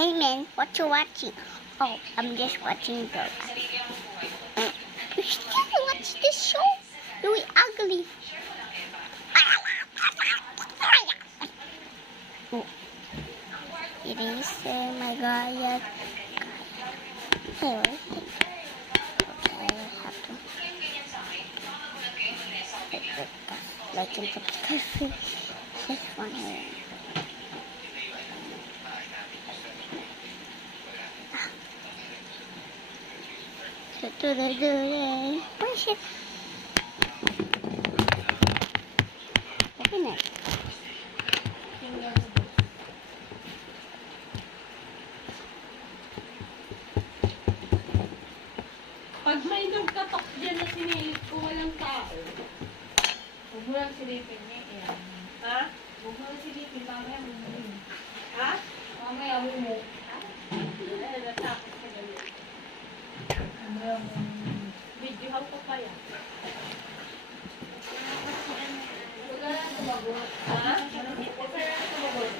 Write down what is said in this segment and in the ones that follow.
Hey man, what you watching? Oh, I'm just watching the. You still watch this show? You ugly. Oh, it is my God. Hey, wait. Okay, I have to like and subscribe. This one here. Where's it? Open it. Pag may nagkatok dyan na sinilip ko walang tao, huwag mo lang silipin niya. Yan. Ha? Huwag mo lang silipin. Mamaya mo mo. Ha? Mamaya mo mo. Ha? Natakot ka dali. Mamaya mo. Video how ko pa yan. Huwag ka lang tumagot. Ha? Huwag ka lang tumagot.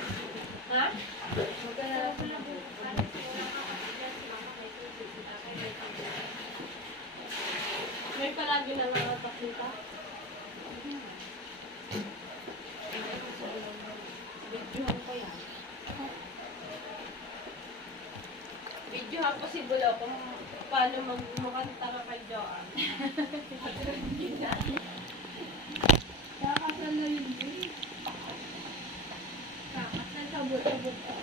Ha? Huwag ka lang tumagot. May palagi na nakapakita. Videohan ko yan. Videohan ko si Bulo kung paano magmukanta ka kay Joanne. Kakasal na yun. Kakasal sa buto-buto.